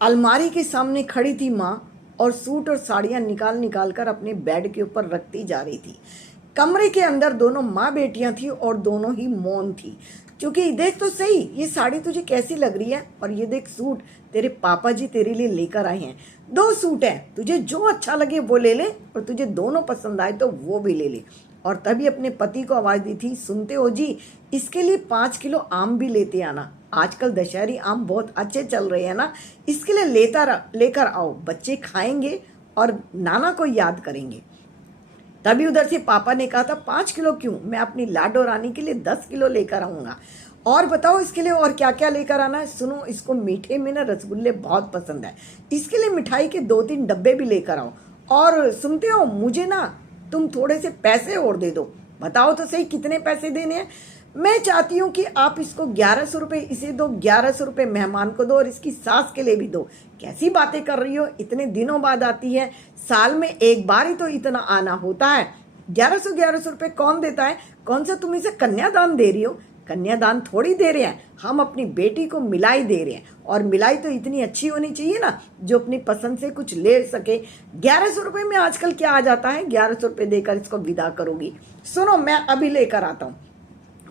अलमारी के सामने खड़ी थी माँ और सूट और साड़ियाँ निकाल निकाल कर अपने बेड के ऊपर रखती जा रही थी। कमरे के अंदर दोनों माँ बेटियां थी और दोनों ही मौन थी। क्योंकि देख तो सही, ये साड़ी तुझे कैसी लग रही है, और ये देख सूट तेरे पापा जी तेरे लिए लेकर आए हैं। 2 सूट है, तुझे जो अच्छा लगे वो ले ले, और तुझे दोनों पसंद आए तो वो भी ले ले। और तभी अपने पति को आवाज दी थी, सुनते हो जी, इसके लिए 5 किलो आम भी लेते आना। आजकल दशहरी आम बहुत अच्छे चल रहे हैं ना, इसके लिए लेकर आओ, बच्चे खाएंगे और नाना को याद करेंगे। तभी उधर से पापा ने कहा था, 5 किलो क्यों, मैं अपनी लाडो रानी के लिए 10 किलो लेकर आऊंगा। और बताओ इसके लिए और क्या क्या लेकर आना है। सुनो, इसको मीठे में ना रसगुल्ले बहुत पसंद है, इसके लिए मिठाई के 2-3 डब्बे भी लेकर आओ। और सुनते हो, मुझे ना तुम थोड़े से पैसे और दे दो। बताओ तो सही, कितने पैसे देने हैं। मैं चाहती हूँ कि आप इसको 1100 रुपये इसे दो, 1100 रुपये मेहमान को दो, और इसकी सास के लिए भी दो। कैसी बातें कर रही हो, इतने दिनों बाद आती है, साल में एक बार ही तो इतना आना होता है। 1100 रुपये कौन देता है। कौन सा तुम इसे कन्यादान दे रही हो। कन्यादान थोड़ी दे रहे हैं, हम अपनी बेटी को मिलाई दे रहे हैं, और मिलाई तो इतनी अच्छी होनी चाहिए ना जो अपनी पसंद से कुछ ले सके। 1100 रुपये में आजकल क्या आ जाता है, 1100 रुपये देकर इसको विदा करोगी। सुनो, मैं अभी लेकर आता हूँ।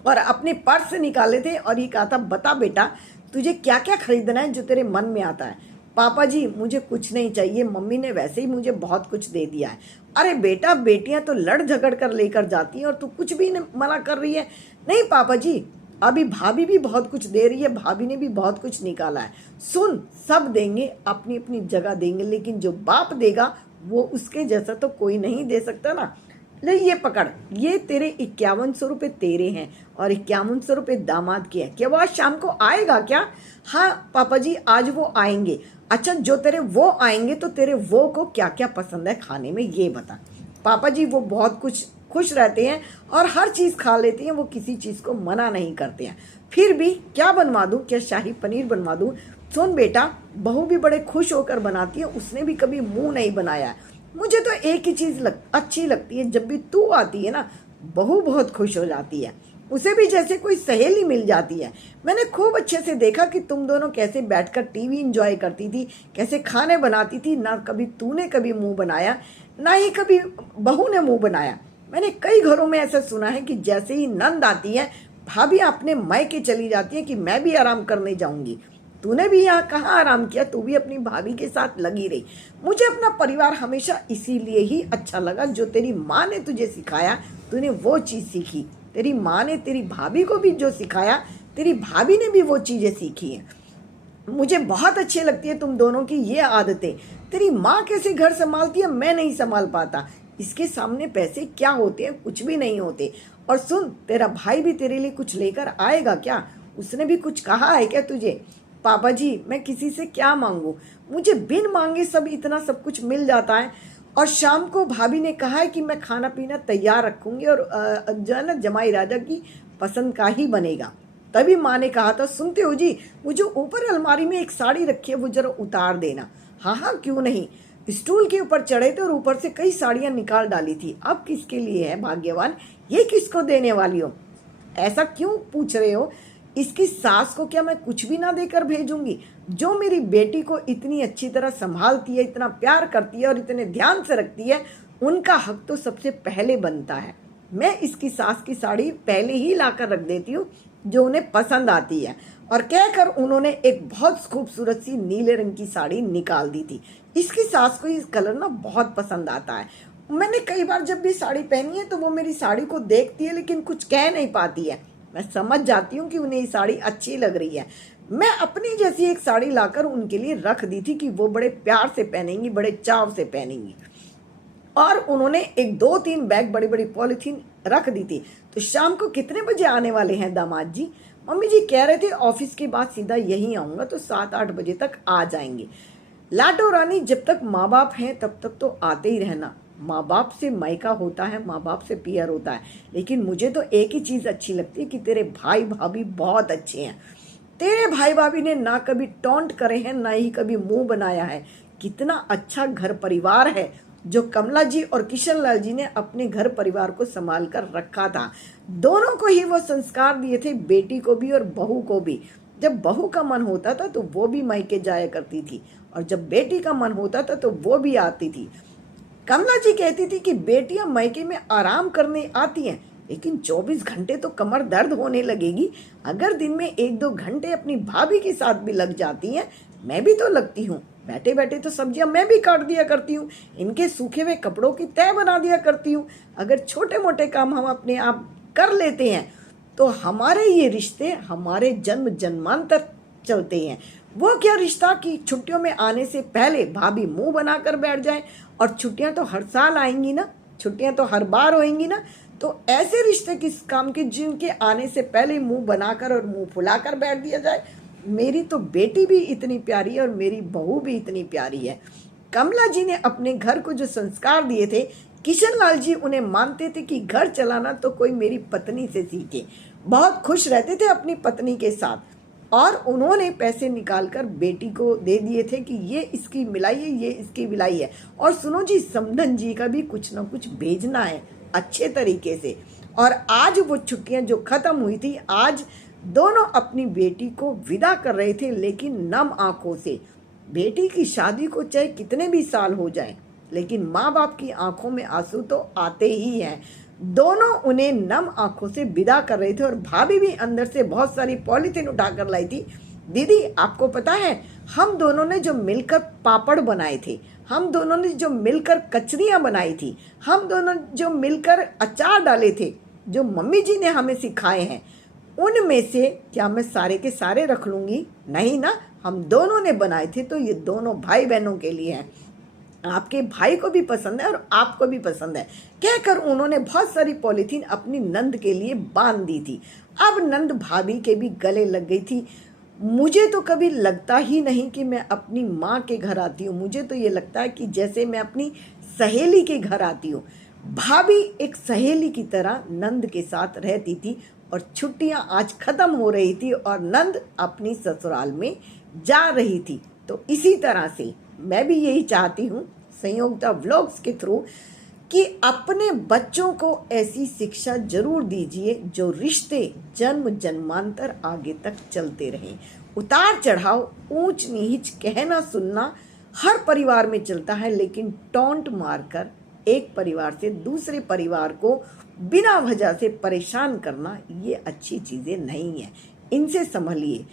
और अपने पर्स से निकाले थे और ये कहा था, बता बेटा तुझे क्या क्या खरीदना है जो तेरे मन में आता है। पापा जी, मुझे कुछ नहीं चाहिए, मम्मी ने वैसे ही मुझे बहुत कुछ दे दिया है। अरे बेटा, बेटियां तो लड़ झगड़ कर लेकर जाती हैं और तू कुछ भी मना कर रही है। नहीं पापा जी, अभी भाभी भी बहुत कुछ दे रही है, भाभी ने भी बहुत कुछ निकाला है। सुन, सब देंगे, अपनी अपनी जगह देंगे, लेकिन जो बाप देगा वो उसके जैसा तो कोई नहीं दे सकता ना। ले ये पकड़, ये तेरे 5100 रुपये तेरे हैं और 5100 रुपये दामाद के हैं। क्या वो आज शाम को आएगा क्या। हाँ पापा जी, आज वो आएंगे। अच्छा, जो तेरे वो आएंगे तो तेरे वो को क्या क्या पसंद है खाने में ये बता। पापा जी, वो बहुत कुछ खुश रहते हैं और हर चीज़ खा लेते हैं, वो किसी चीज़ को मना नहीं करते हैं। फिर भी क्या बनवा दूँ, क्या शाही पनीर बनवा दूँ। सुन बेटा, बहू भी बड़े खुश होकर बनाती है, उसने भी कभी मुंह नहीं बनाया है। मुझे तो एक ही चीज़ अच्छी लगती है, जब भी तू आती है ना, बहू बहुत खुश हो जाती है, उसे भी जैसे कोई सहेली मिल जाती है। मैंने खूब अच्छे से देखा कि तुम दोनों कैसे बैठकर टीवी एंजॉय करती थी, कैसे खाने बनाती थी। ना कभी तूने कभी मुंह बनाया, ना ही कभी बहू ने मुंह बनाया। मैंने कई घरों में ऐसा सुना है कि जैसे ही नंद आती है, भाभी अपने मायके चली जाती है कि मैं भी आराम करने जाऊंगी। तूने भी यहाँ कहाँ आराम किया, तू भी अपनी भाभी के साथ लगी रही। मुझे अपना परिवार हमेशा इसीलिए ही अच्छा लगा, जो तेरी माँ ने तुझे सिखाया, तूने वो चीज़ सीखी। तेरी माँ ने तेरी भाभी को भी जो सिखाया, तेरी भाभी ने भी वो चीज़ें सीखी हैं। मुझे बहुत अच्छी लगती है तुम दोनों की ये आदतें। तेरी माँ कैसे घर संभालती है, मैं नहीं संभाल पाता। इसके सामने पैसे क्या होते हैं, कुछ भी नहीं होते। और सुन, तेरा भाई भी तेरे लिए कुछ लेकर आएगा क्या, उसने भी कुछ कहा है क्या तुझे। पापा जी, मैं किसी से क्या मांगू, मुझे बिन मांगे सब इतना सब कुछ मिल जाता है। और शाम को भाभी ने कहा है कि मैं खाना पीना तैयार रखूंगी और जो है ना, जमाई राजा की पसंद का ही बनेगा। तभी माँ ने कहा था, सुनते हो जी, वो जो ऊपर अलमारी में एक साड़ी रखी है वो जरा उतार देना। हाँ हाँ क्यों नहीं। स्टूल के ऊपर चढ़े थे और ऊपर से कई साड़ियाँ निकाल डाली थी। अब किसके लिए है भाग्यवान, ये किसको देने वाली हो। ऐसा क्यों पूछ रहे हो। इसकी सास को क्या मैं कुछ भी ना देकर भेजूंगी। जो मेरी बेटी को इतनी अच्छी तरह संभालती है, इतना प्यार करती है और इतने ध्यान से रखती है, उनका हक तो सबसे पहले बनता है। मैं इसकी सास की साड़ी पहले ही लाकर रख देती हूँ जो उन्हें पसंद आती है। और कहकर उन्होंने एक बहुत खूबसूरत सी नीले रंग की साड़ी निकाल दी थी। इसकी सास को इस कलर ना बहुत पसंद आता है। मैंने कई बार जब भी साड़ी पहनी है तो वो मेरी साड़ी को देखती है लेकिन कुछ कह नहीं पाती है। मैं समझ जाती हूँ कि उन्हें ये साड़ी अच्छी लग रही है। मैं अपनी जैसी एक साड़ी लाकर उनके लिए रख दी थी कि वो बड़े प्यार से पहनेंगी, बड़े चाव से पहनेंगी। और उन्होंने एक 2-3 बैग बड़ी बड़ी पॉलीथीन रख दी थी। तो शाम को कितने बजे आने वाले हैं दामाद जी। मम्मी जी कह रहे थे ऑफिस के बाद सीधा यहीं आऊँगा, तो 7-8 बजे तक आ जाएंगे। लाडो रानी, जब तक माँ बाप हैं तब तक तो आते ही रहना। माँ बाप से मायका होता है, माँ बाप से पियर होता है। लेकिन मुझे तो एक ही चीज़ अच्छी लगती है कि तेरे भाई भाभी बहुत अच्छे हैं। तेरे भाई भाभी ने ना कभी टॉन्ट करे हैं, ना ही कभी मुंह बनाया है। कितना अच्छा घर परिवार है जो कमला जी और किशन लाल जी ने अपने घर परिवार को संभाल कर रखा था। दोनों को ही वो संस्कार दिए थे, बेटी को भी और बहू को भी। जब बहू का मन होता था तो वो भी मायके जाया करती थी, और जब बेटी का मन होता था तो वो भी आती थी। कमला जी कहती थी कि बेटियां मायके में आराम करने आती हैं, लेकिन 24 घंटे तो कमर दर्द होने लगेगी। अगर दिन में 1-2 घंटे अपनी भाभी के साथ भी लग जाती हैं, मैं भी तो लगती हूँ। बैठे बैठे तो सब्जियां मैं भी काट दिया करती हूँ, इनके सूखे हुए कपड़ों की तह बना दिया करती हूँ। अगर छोटे मोटे काम हम अपने आप कर लेते हैं तो हमारे ये रिश्ते हमारे जन्म जन्मांतर चलते हैं। वो क्या रिश्ता कि छुट्टियों में आने से पहले भाभी मुंह बनाकर बैठ जाए, और छुट्टियां तो हर साल आएंगी ना, छुट्टियां तो हर बार होएंगी ना, तो ऐसे रिश्ते किस काम के जिनके आने से पहले मुंह बनाकर और मुंह फुलाकर बैठ दिया जाए। मेरी तो बेटी भी इतनी प्यारी है और मेरी बहू भी इतनी प्यारी है। कमला जी ने अपने घर को जो संस्कार दिए थे, किशन लाल जी उन्हें मानते थे कि घर चलाना तो कोई मेरी पत्नी से सीखे। बहुत खुश रहते थे अपनी पत्नी के साथ, और उन्होंने पैसे निकालकर बेटी को दे दिए थे कि ये इसकी मिलाई है, ये इसकी विलाई है, और सुनो जी, समधन जी का भी कुछ ना कुछ भेजना है अच्छे तरीके से। और आज वो छुट्टियां जो खत्म हुई थी, आज दोनों अपनी बेटी को विदा कर रहे थे, लेकिन नम आंखों से। बेटी की शादी को चाहे कितने भी साल हो जाए, लेकिन माँ बाप की आंखों में आंसू तो आते ही हैं। दोनों उन्हें नम आंखों से विदा कर रहे थे, और भाभी भी अंदर से बहुत सारी पॉलीथीन उठाकर लाई थी। दीदी, आपको पता है, हम दोनों ने जो मिलकर पापड़ बनाए थे, हम दोनों ने जो मिलकर कचरियाँ बनाई थी, हम दोनों जो मिलकर अचार डाले थे, जो मम्मी जी ने हमें सिखाए हैं, उनमें से क्या मैं सारे के सारे रख लूँगी? नहीं ना, हम दोनों ने बनाए थे, तो ये दोनों भाई बहनों के लिए हैं। आपके भाई को भी पसंद है और आपको भी पसंद है, कहकर उन्होंने बहुत सारी पॉलीथीन अपनी नंद के लिए बांध दी थी। अब नंद भाभी के भी गले लग गई थी। मुझे तो कभी लगता ही नहीं कि मैं अपनी माँ के घर आती हूँ, मुझे तो ये लगता है कि जैसे मैं अपनी सहेली के घर आती हूँ। भाभी एक सहेली की तरह नंद के साथ रहती थी, और छुट्टियाँ आज ख़त्म हो रही थी और नंद अपनी ससुराल में जा रही थी। तो इसी तरह से मैं भी यही चाहती हूँ संयोगता व्लॉग्स के थ्रू कि अपने बच्चों को ऐसी शिक्षा जरूर दीजिए जो रिश्ते जन्म जन्मांतर आगे तक चलते रहें। उतार चढ़ाव, ऊंच नीच, कहना सुनना हर परिवार में चलता है, लेकिन टॉन्ट मारकर एक परिवार से दूसरे परिवार को बिना वजह से परेशान करना ये अच्छी चीज़ें नहीं है। इनसे संभलिए।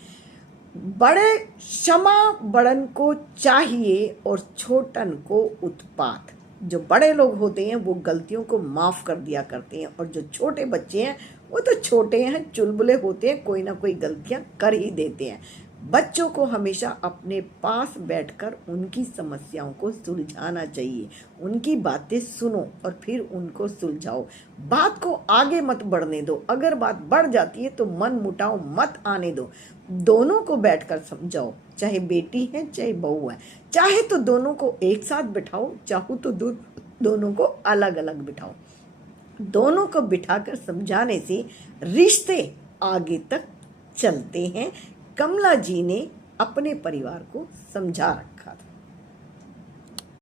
बड़े क्षमा बड़न को चाहिए और छोटन को उत्पात। जो बड़े लोग होते हैं वो गलतियों को माफ़ कर दिया करते हैं, और जो छोटे बच्चे हैं वो तो छोटे हैं, चुलबुले होते हैं, कोई ना कोई गलतियां कर ही देते हैं। बच्चों को हमेशा अपने पास बैठकर उनकी समस्याओं को सुलझाना चाहिए। उनकी बातें सुनो और फिर उनको सुलझाओ। बात को आगे मत बढ़ने दो। अगर बात बढ़ जाती है तो मन मुटाव मत आने दो। दोनों को बैठकर समझाओ, चाहे बेटी है चाहे बहू है। चाहे तो दोनों को एक साथ बिठाओ, चाहो तो दोनों को अलग अलग बिठाओ। दोनों को बिठाकर समझाने से रिश्ते आगे तक चलते हैं। कमला जी ने अपने परिवार को समझा रखा था।